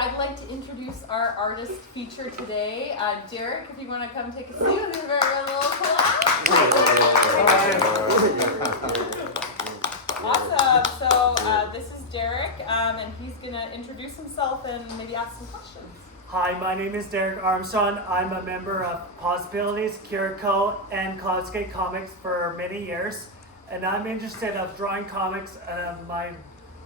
I'd like to introduce our artist feature today. Derek, if you want to come take a seat, we'll give her a little clap. Awesome. So this is Derek, and he's going to introduce himself and maybe ask some questions. Hi, my name is Derek Armstrong. I'm a member of Possibilities, Kiriko, and Cloudscape Comics for many years. And I'm interested in drawing comics. My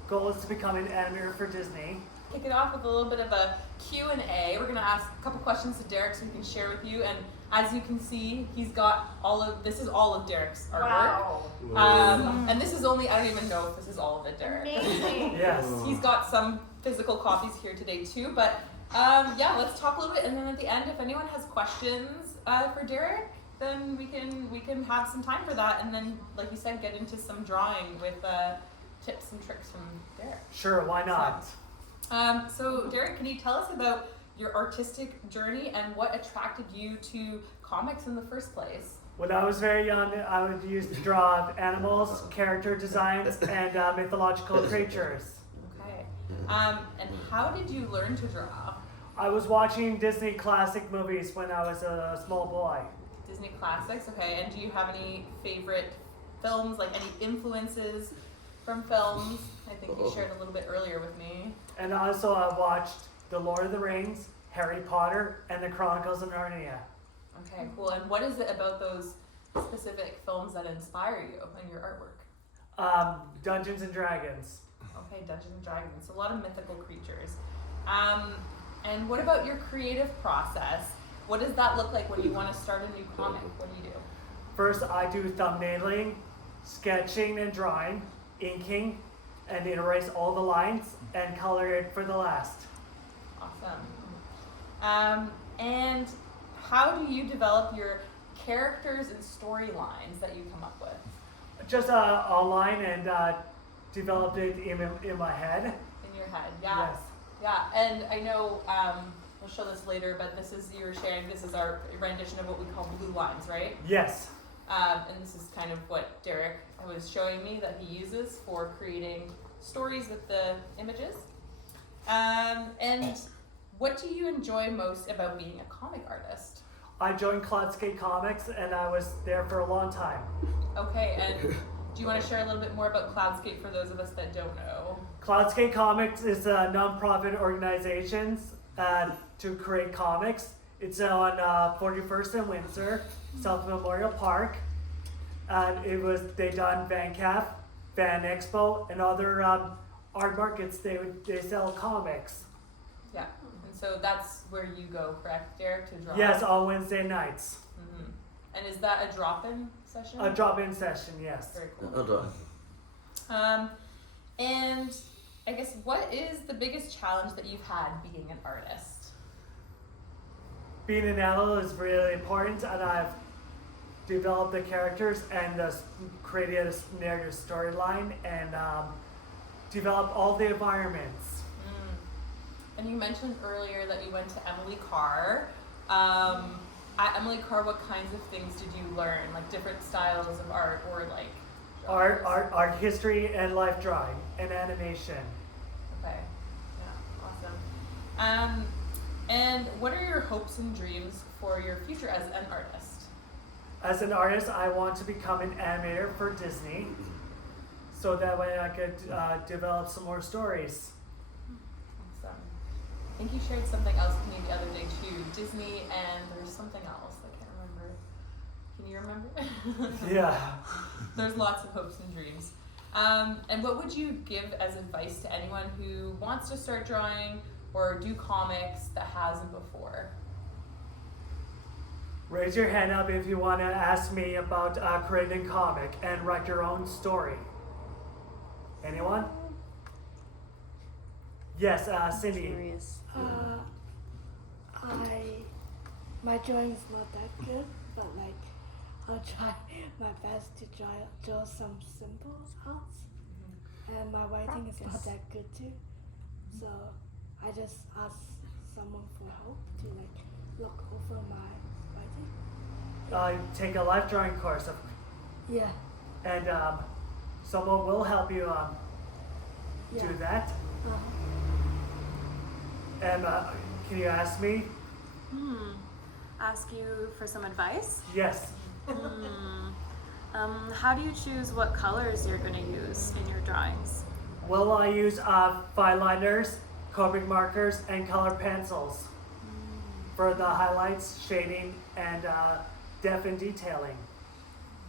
goal is to become an animator for Disney. Kick it off with a little bit of a Q&A. We're going to ask a couple questions to Derek so he can share with you. And as you can see, he's got this is all of Derek's artwork. Wow. And this is only, I don't even know if this is all of it, Derek. Amazing. Yes. He's got some physical copies here today too. But yeah, let's talk a little bit. And then at the end, if anyone has questions for Derek, then we can have some time for that. And then, like you said, get into some drawing with tips and tricks from Derek. Sure, why not? So Derek, can you tell us about your artistic journey and what attracted you to comics in the first place? When I was very young, I would use to draw animals, character designs, and mythological creatures. Okay. And how did you learn to draw? I was watching Disney classic movies when I was a small boy. Disney classics, okay. And do you have any favorite films, like any influences from films? I think you shared a little bit earlier with me. And also I watched The Lord of the Rings, Harry Potter, and The Chronicles of Narnia. Okay, cool. And what is it about those specific films that inspire you in your artwork? Dungeons and Dragons. Okay, Dungeons and Dragons. A lot of mythical creatures. And what about your creative process? What does that look like when you want to start a new comic? What do you do? First, I do thumbnailing, sketching and drawing, inking, and erase all the lines and color it for the last. Awesome. And how do you develop your characters and storylines that you come up with? Just online and developed it in my head. In your head, yeah. Yes. Yeah, and I know, we'll show this later, but this is our rendition of what we call blue lines, right? Yes. And this is kind of what Derek was showing me that he uses for creating stories with the images. And what do you enjoy most about being a comic artist? I joined Cloudscape Comics and I was there for a long time. Okay, and do you want to share a little bit more about Cloudscape for those of us that don't know? Cloudscape Comics is a non-profit organization to create comics. It's on 41st and Windsor, South Memorial Park. And they done VanCaf, Fan Expo, and other art markets. They sell comics. Yeah, and so that's where you go, correct, Derek, to draw? Yes, on Wednesday nights. Mm-hmm. And is that a drop-in session? A drop-in session, yes. Very cool. And I guess what is the biggest challenge that you've had being an artist? Being an adult is really important, and I've developed the characters and created a narrative storyline and developed all the environments. And you mentioned earlier that you went to Emily Carr. At Emily Carr, what kinds of things did you learn? Like different styles of art or like Art history and life drawing and animation. Okay. Yeah, awesome. And what are your hopes and dreams for your future as an artist? As an artist, I want to become an animator for Disney, so that way I could develop some more stories. Awesome. I think you shared something else with me the other day too. Disney and there's something else. I can't remember. Can you remember? Yeah. There's lots of hopes and dreams. And what would you give as advice to anyone who wants to start drawing or do comics that hasn't before? Raise your hand up if you want to ask me about creating a comic and write your own story. Anyone? Yes, Cindy. My drawing is not that good, but like I'll try my best to draw some simple outs. And my writing is not that good too, so I just ask someone for help to like look over my writing. Take a life drawing course, Yeah. and someone will help you do that. Emma, can you ask me? Ask you for some advice? Yes. How do you choose what colors you're going to use in your drawings? Well, I use fine liners, Copic markers, and colored pencils for the highlights, shading, and depth and detailing.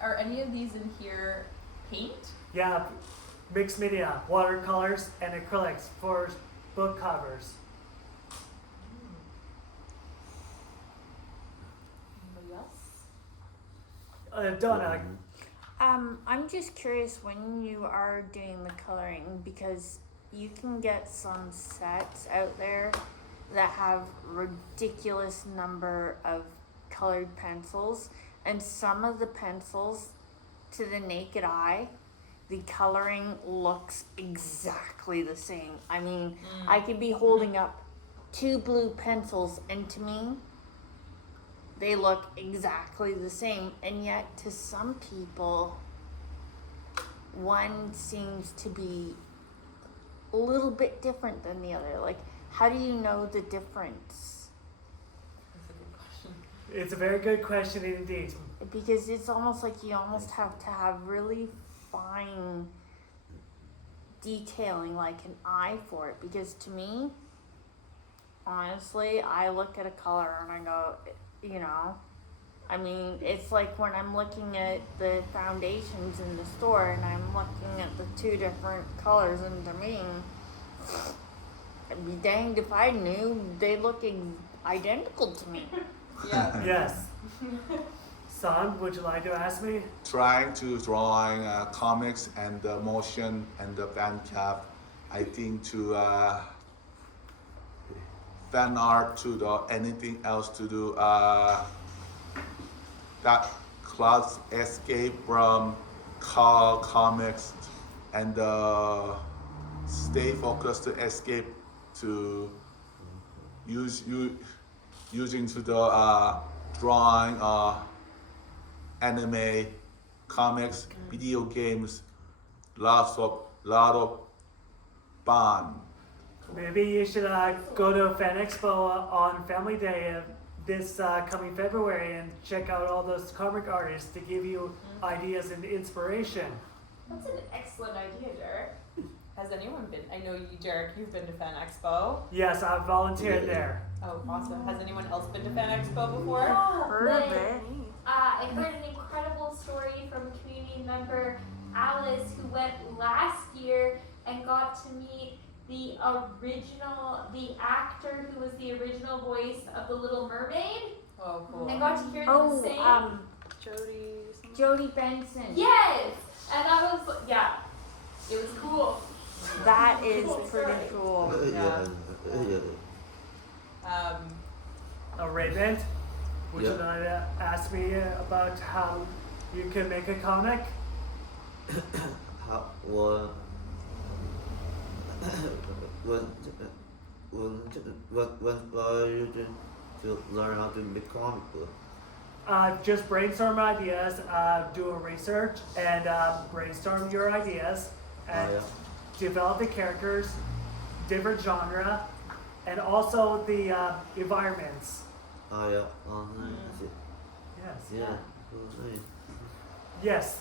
Are any of these in here paint? Yeah, mixed media, watercolors, and acrylics for book covers. Anybody else? Donna, I'm just curious when you are doing the coloring because you can get some sets out there that have ridiculous number of colored pencils, and some of the pencils to the naked eye the coloring looks exactly the same. I mean, I could be holding up 2 blue pencils and to me they look exactly the same, and yet to some people one seems to be a little bit different than the other. Like, how do you know the difference? That's a good question. it's a very good question indeed. Because it's almost like you almost have to have really fine detailing, like an eye for it. Because to me, honestly, I look at a color and I go, you know, I mean, it's like when I'm looking at the foundations in the store and I'm looking at the 2 different colors, and to me, I'd be danged if I knew they look identical to me. Yeah. Yes. Son, would you like to ask me? Trying to drawing comics and the motion and the fan cap. I think to fan art to the anything else to do that class escape from comics and stay focused to escape to using to the drawing anime, comics, video games, lot of fun. Maybe you should go to Fan Expo on Family Day this coming February and check out all those comic artists to give you ideas and inspiration. That's an excellent idea, Derek. Has anyone been? I know you, Derek, you've been to Fan Expo. Yes, I've volunteered there. Oh, awesome. Has anyone else been to Fan Expo before? Heard of it. I heard an incredible story from a community member, Alice, who went last year and got to meet the actor who was the original voice of the Little Mermaid, Oh, cool. and got to hear them sing. Jodie Benson. Yes, and I was, yeah, it was cool. That is pretty cool. Yeah. Raymond, would you Yeah. like to ask me about how you can make a comic? How what when are you to learn how to make comic book? Just brainstorm ideas, do a research, and brainstorm your ideas, and Oh, yeah. develop the characters, different genre, and also the environments. Oh yeah, oh nice. Yes. Yeah, oh, nice. Yes.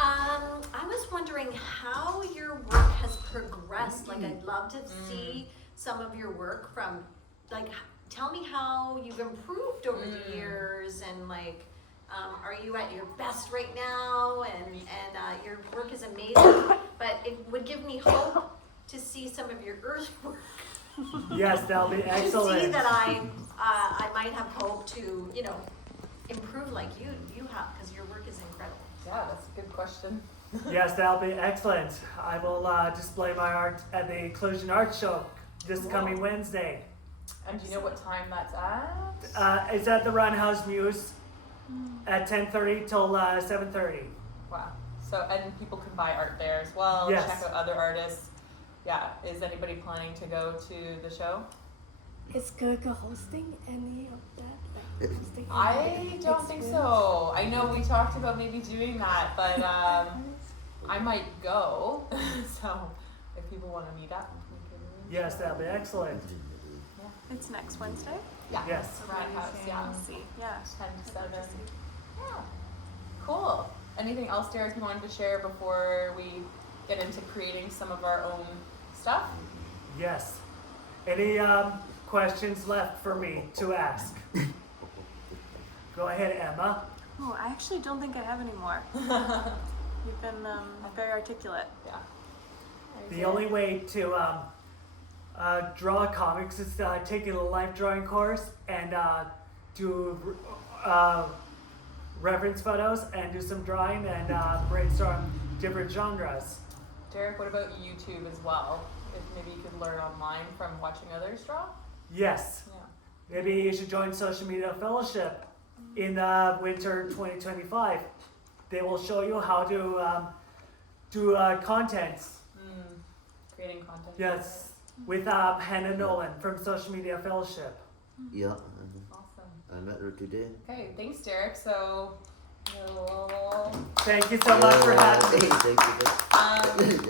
I was wondering how your work has progressed. Like, I'd love to see some of your work from, like, tell me how you've improved over the years, and like, are you at your best right now? And your work is amazing, but it would give me hope to see some of your early work. Yes, that'll be To excellent. see that I might have hope to, you know, improve like you have, because your work is incredible. Yeah, that's a good question. Yes, that'll be excellent. I will display my art at the Inclusion Art Show this coming Wednesday. And do you know what time that's at? It's at the Roundhouse Muse at 10:30 till 7:30. Wow. So, and people can buy art there as well. Yes. Check out other artists. Yeah. Is anybody planning to go to the show? Is Gerga hosting any of that? Like, hosting I don't think so. I know we talked about maybe doing that, but I might go. So, if people want to meet up, we can. Yes, that'll be excellent. It's next Wednesday? Yeah. Yes. Rad House, yeah. We'll see. Yeah. 10 to 7. Yeah. Cool. Anything else, Derek, you wanted to share before we get into creating some of our own stuff? Yes. Any questions left for me to ask? Go ahead, Emma. Oh, I actually don't think I have any more. You've been very articulate. Yeah. The only way to draw comics is taking a life drawing course and do reference photos and do some drawing and brainstorm different genres. Derek, what about YouTube as well? If maybe you could learn online from watching others draw? Yes. Yeah. Maybe you should join Social Media Fellowship in winter 2025. They will show you how to do contents. Creating content. Yes, with Hannah Nolan from Social Media Fellowship. Yeah. Awesome. I met her today. Okay, thanks, Derek. So, we'll Thank you so much for having me. Thank you. Um,